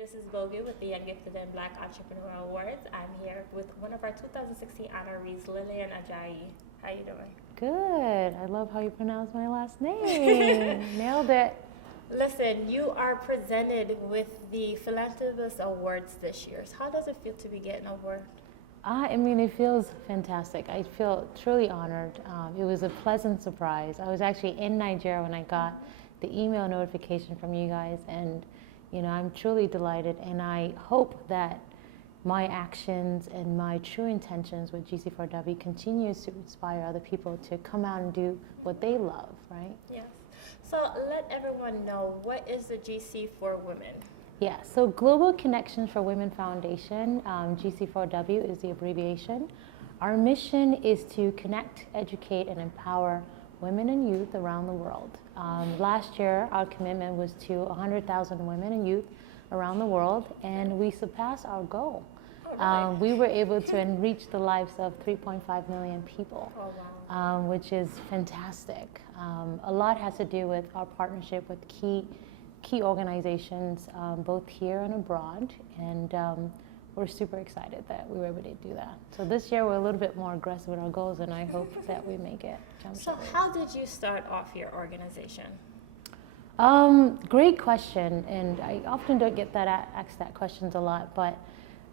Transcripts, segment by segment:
This is Bogie with the Young Gifted and Black Entrepreneurial Awards. I'm here with one of our 2016 honorees, Lilian Ajayi. How you doing? Good. I love how you pronounce my last name. Nailed it. Listen, you are presented with the Philanthropist Awards this year. So how does it feel to be getting an award? I mean, it feels fantastic. I feel truly honored. It was a pleasant surprise. I was actually in Nigeria when I got the email notification from you guys, and I'm truly delighted, and I hope that my actions and my true intentions with GC4W continues to inspire other people to come out and do what they love, right? Yes. So let everyone know, what is the GC for Women? Yeah, so Global Connections for Women Foundation, GC4W is the abbreviation. Our mission is to connect, educate, and empower women and youth around the world. Last year, our commitment was to 100,000 women and youth around the world, and we surpassed our goal. Oh, really? We were able to enrich the lives of 3.5 million people, Oh, wow. which is fantastic. A lot has to do with our partnership with key organizations, both here and abroad, and we're super excited that we were able to do that. So this year we're a little bit more aggressive with our goals, and I hope that we make it. So how did you start off your organization? Great question, and I often don't get asked that questions a lot, but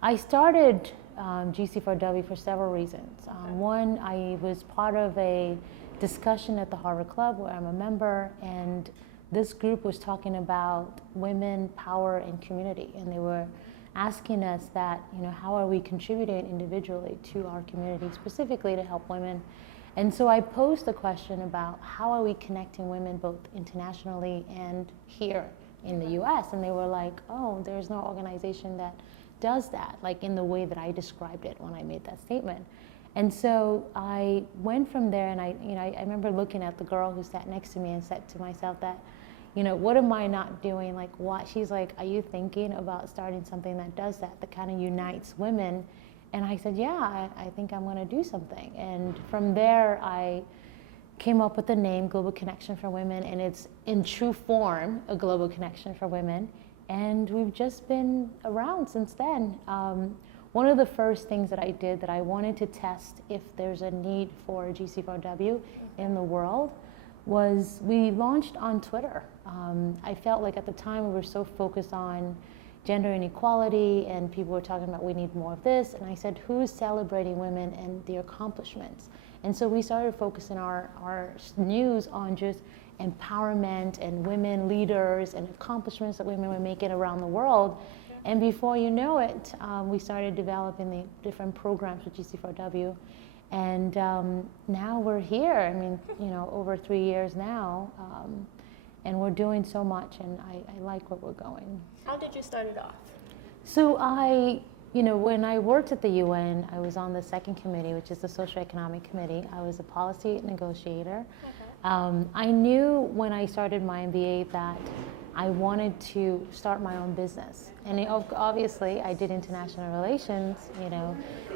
I started GC4W for several reasons. One, I was part of a discussion at the Harvard Club where I'm a member, and this group was talking about women, power, and community, and they were asking us that, how are we contributing individually to our community, specifically to help women. And so I posed the question about how are we connecting women both internationally and here in the US, and they were like, oh, there's no organization that does that, like in the way that I described it when I made that statement. And so I went from there, and I remember looking at the girl who sat next to me and said to myself that, what am I not doing? Like, what? She's like, are you thinking about starting something that does that kind of unites women? And I said, yeah, I think I'm going to do something. And from there, I came up with the name Global Connection for Women, and it's in true form a Global Connection for Women. And we've just been around since then. One of the first things that I did that I wanted to test if there's a need for GC4W in the world was we launched on Twitter. I felt like at the time we were so focused on gender inequality, and people were talking about we need more of this, and I said, who's celebrating women and their accomplishments? And so we started focusing our news on just empowerment and women leaders and accomplishments that women were making around the world. And before you know it, we started developing the different programs with GC4W. And now we're here. I mean, over 3 years now, and we're doing so much, and I like where we're going. How did you start it off? So when I worked at the UN, I was on the second committee, which is the Socioeconomic Committee. I was a policy negotiator. Okay. I knew when I started my MBA that I wanted to start my own business. And obviously, I did international relations,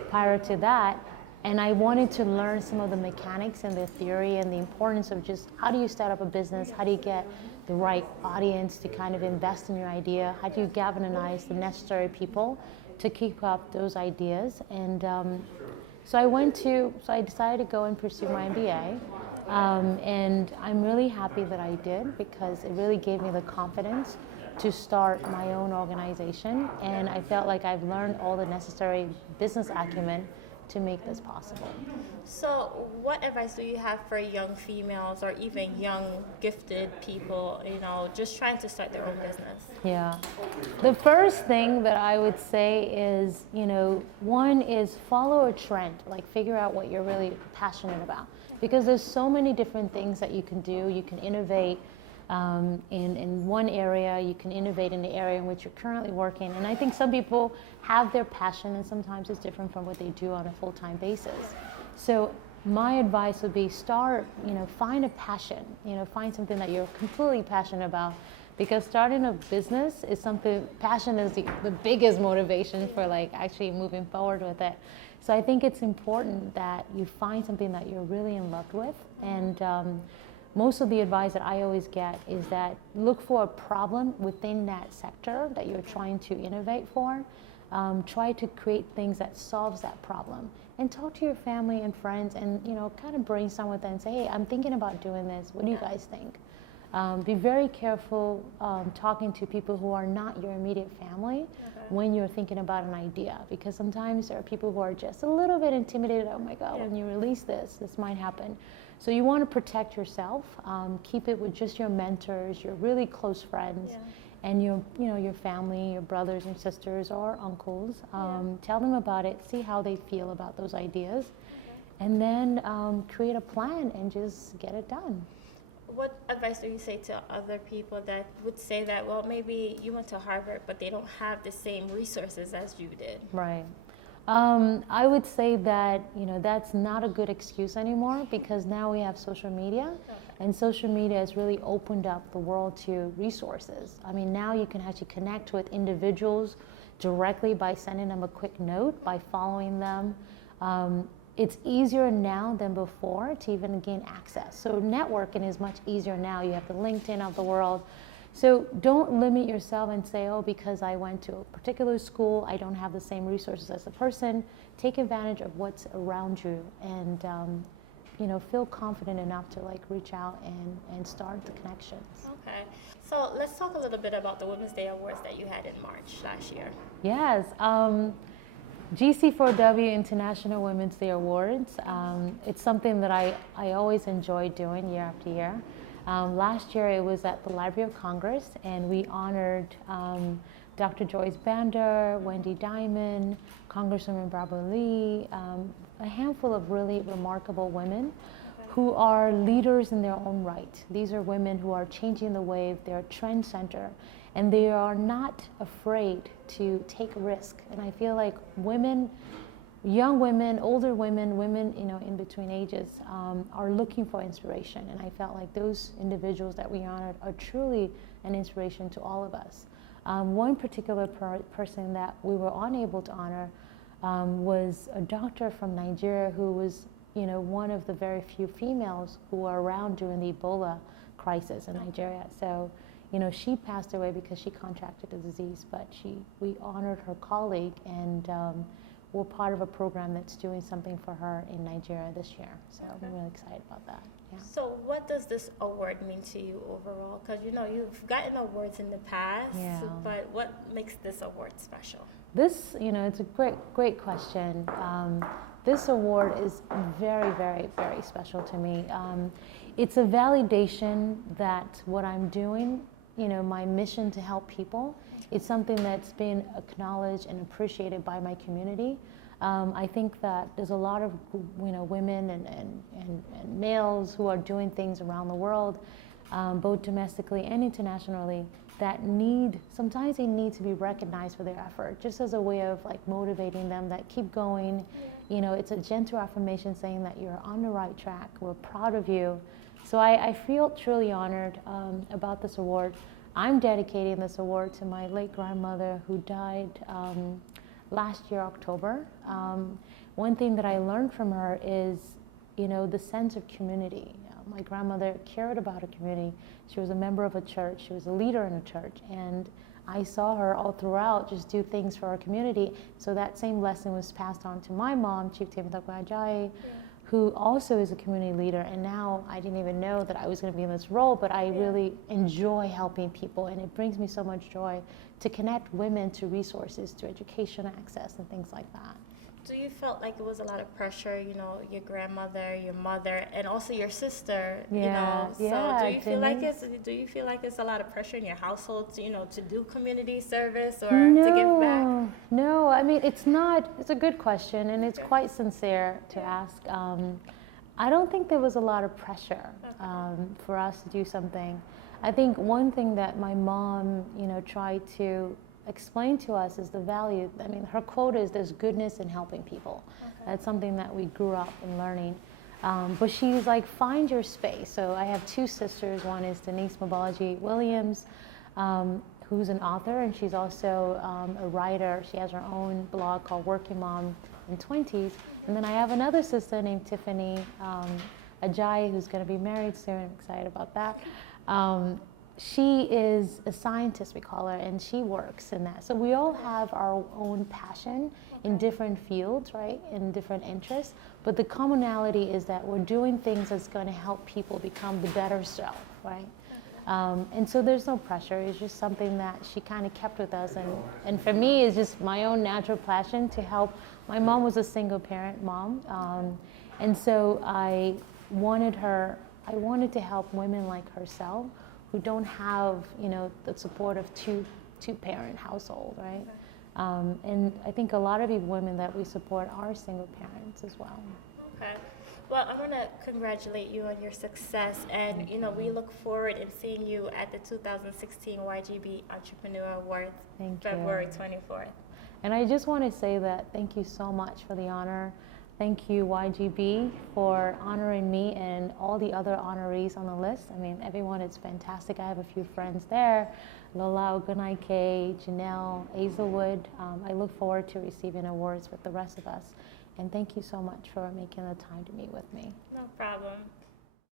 prior to that. And I wanted to learn some of the mechanics and the theory and the importance of just how do you start up a business, how do you get the right audience to kind of invest in your idea, how do you galvanize the necessary people to keep up those ideas. And so I decided to go and pursue my MBA. And I'm really happy that I did, because it really gave me the confidence to start my own organization. And I felt like I've learned all the necessary business acumen to make this possible. So what advice do you have for young females or even young gifted people, just trying to start their own business? Yeah. The first thing that I would say is, one is follow a trend, like figure out what you're really passionate about. Because there's so many different things that you can do. You can innovate in one area, you can innovate in the area in which you're currently working. And I think some people have their passion, and sometimes it's different from what they do on a full-time basis. So my advice would be find a passion, find something that you're completely passionate about, because starting a business is something, passion is the biggest motivation for actually moving forward with it. So I think it's important that you find something that you're really in love with, and most of the advice that I always get is that look for a problem within that sector that you're trying to innovate for. Try to create things that solves that problem, and talk to your family and friends, and kind of brainstorm with them and say, hey, I'm thinking about doing this. What do you guys think? Be very careful talking to people who are not your immediate family when you're thinking about an idea, because sometimes there are people who are just a little bit intimidated. Oh my God, when you release this might happen. So you want to protect yourself. Keep it with just your mentors, your really close friends, and your family, your brothers and sisters or uncles. Tell them about it. See how they feel about those ideas, and then create a plan and just get it done. What advice do you say to other people that would say that, well, maybe you went to Harvard, but they don't have the same resources as you did? Right. I would say that that's not a good excuse anymore, because now we have social media, and social media has really opened up the world to resources. I mean, now you can actually connect with individuals directly by sending them a quick note, by following them. It's easier now than before to even gain access. So networking is much easier now. You have the LinkedIn of the world. So don't limit yourself and say, oh, because I went to a particular school, I don't have the same resources as the person. Take advantage of what's around you, and feel confident enough to reach out and start the connections. Okay. So let's talk a little bit about the Women's Day Awards that you had in March last year. Yes. GC4W International Women's Day Awards. It's something that I always enjoy doing year after year. Last year it was at the Library of Congress, and we honored Dr. Joyce Banda, Wendy Diamond, Congresswoman Barbara Lee, a handful of really remarkable women who are leaders in their own right. These are women who are changing the wave. They're a trend center, and they are not afraid to take risk. And I feel like women, young women, older women, women in between ages, are looking for inspiration. And I felt like those individuals that we honored are truly an inspiration to all of us. One particular person that we were unable to honor was a doctor from Nigeria who was one of the very few females who were around during the Ebola crisis in Nigeria. So she passed away because she contracted the disease, but we honored her colleague, and we're part of a program that's doing something for her in Nigeria this year. So I'm really excited about that. Yeah. So what does this award mean to you overall? Because you've gotten awards in the past, but what makes this award special? This, it's a great question. This award is very, very, very special to me. It's a validation that what I'm doing, my mission to help people, it's something that's been acknowledged and appreciated by my community. I think that there's a lot of women and males who are doing things around the world, both domestically and internationally, that sometimes they need to be recognized for their effort, just as a way of motivating them that keep going. It's a gentle affirmation saying that you're on the right track. We're proud of you. So I feel truly honored about this award. I'm dedicating this award to my late grandmother who died last year, October. One thing that I learned from her is, the sense of community. My grandmother cared about her community. She was a member of a church. She was a leader in a church. And I saw her all throughout just do things for our community. So that same lesson was passed on to my mom, Chief Lilian Ajayi, who also is a community leader. And now I didn't even know that I was going to be in this role, but I really enjoy helping people. And it brings me so much joy to connect women to resources, to education access, and things like that. Do you felt like it was a lot of pressure, your grandmother, your mother, and also your sister, So do you feel like it's a lot of pressure in your household, to do community service or to give back? No, I mean, it's a good question, and it's quite sincere to ask. I don't think there was a lot of pressure for us to do something. I think one thing that my mom, tried to explain to us is the value. I mean, her quote is, there's goodness in helping people. That's something that we grew up in learning. But she's like, find your space. So I have two sisters. One is Denise Mabaji Williams, who's an author, and she's also a writer. She has her own blog called Working Mom in 20s. And then I have another sister named Tiffany Ajayi, who's going to be married soon. I'm excited about that. She is a scientist, we call her, and she works in that. So we all have our own passion in different fields, right, in different interests. But the commonality is that we're doing things that's going to help people become the better self, right? And so there's no pressure. It's just something that she kind of kept with us. And for me, it's just my own natural passion to help. My mom was a single parent mom. And so I wanted to help women like herself who don't have, you know, the support of two-parent household, right? And I think a lot of the women that we support are single parents as well. Okay. Well, I want to congratulate you on your success, and you know, we look forward in seeing you at the 2016 YGB Entrepreneurial Awards, February 24th. And I just want to say that thank you so much for the honor. Thank you, YGB, for honoring me and all the other honorees on the list. I mean, everyone is fantastic. I have a few friends there, Lola Ogunaike, Janelle, Hazelwood. I look forward to receiving awards with the rest of us. And thank you so much for making the time to meet with me. No problem.